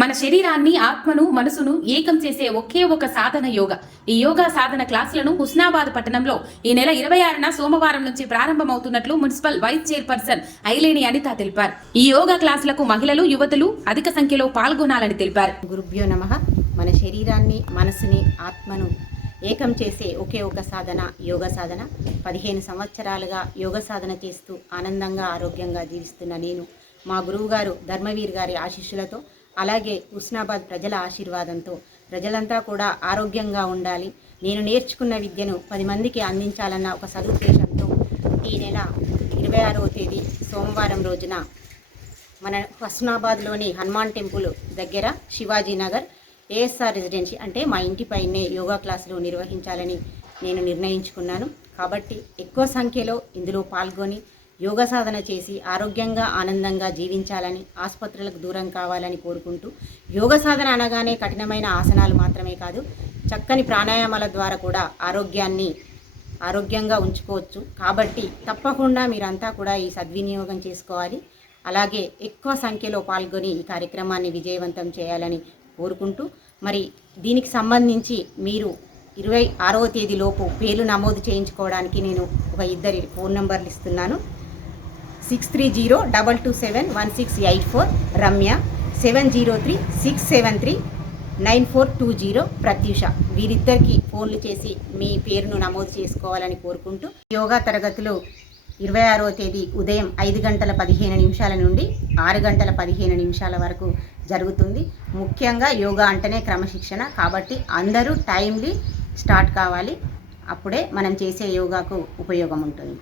మన శరీరాన్ని, ఆత్మను, మనసును ఏకం చేసే ఒకే ఒక సాధన యోగా. ఈ యోగా సాధన క్లాసులను హుస్నాబాద్ పట్టణంలో ఈ నెల 26న సోమవారం నుంచి ప్రారంభమవుతున్నట్లు municipal vice chairperson Aileni Anitha తెలిపారు. ఈ యోగా క్లాసులకు మహిళలు, యువతులు అధిక సంఖ్యలో పాల్గొనాలని తెలిపారు. గురుభ్యో నమః. మన శరీరాన్ని, మనసుని, ఆత్మను ఏకం చేసే ఒకే ఒక సాధన యోగా సాధన. 15 సంవత్సరాలుగా యోగా సాధన చేస్తూ ఆనందంగా, ఆరోగ్యంగా జీవిస్తున్న నేను మా గురువుగారు ధర్మవీర్ గారి ఆశీస్సులతో, అలాగే హుస్నాబాద్ ప్రజల ఆశీర్వాదంతో ప్రజలంతా కూడా ఆరోగ్యంగా ఉండాలి, నేను నేర్చుకున్న విద్యను 10 మందికి అందించాలన్న ఒక సదుద్దేశంతో ఈ నెల 26వ తేదీ సోమవారం రోజున మన హుస్నాబాద్లోని హనుమాన్ టెంపుల్ దగ్గర శివాజీ నగర్ ఏఎస్ఆర్ రెసిడెన్సీ అంటే మా ఇంటి పైనే యోగా క్లాసులు నిర్వహించాలని నేను నిర్ణయించుకున్నాను. కాబట్టి ఎక్కువ సంఖ్యలో ఇందులో పాల్గొని యోగా సాధన చేసి ఆరోగ్యంగా, ఆనందంగా జీవించాలని, ఆసుపత్రులకు దూరం కావాలని కోరుకుంటూ, యోగా సాధన అనగానే కఠినమైన ఆసనాలు మాత్రమే కాదు, చక్కని ప్రాణాయామాల ద్వారా కూడా ఆరోగ్యంగా ఉంచుకోవచ్చు. కాబట్టి తప్పకుండా మీరంతా కూడా ఈ సద్వినియోగం చేసుకోవాలి. అలాగే ఎక్కువ సంఖ్యలో పాల్గొని ఈ కార్యక్రమాన్ని విజయవంతం చేయాలని కోరుకుంటూ, మరి దీనికి సంబంధించి మీరు 26వ తేదీలోపు పేర్లు నమోదు చేయించుకోవడానికి నేను ఒక 2 ఫోన్ నంబర్లు ఇస్తున్నాను. 6302271684 రమ్య, 7036739420 ప్రత్యూష. వీరిద్దరికి ఫోన్లు చేసి మీ పేరును నమోదు చేసుకోవాలని కోరుకుంటూ, యోగా తరగతులు 26వ తేదీ ఉదయం 5:15 నుండి 6:15 వరకు జరుగుతుంది. ముఖ్యంగా యోగా అంటేనే క్రమశిక్షణ, కాబట్టి అందరూ టైమ్లీ స్టార్ట్ కావాలి. అప్పుడే మనం చేసే యోగాకు ఉపయోగం ఉంటుంది.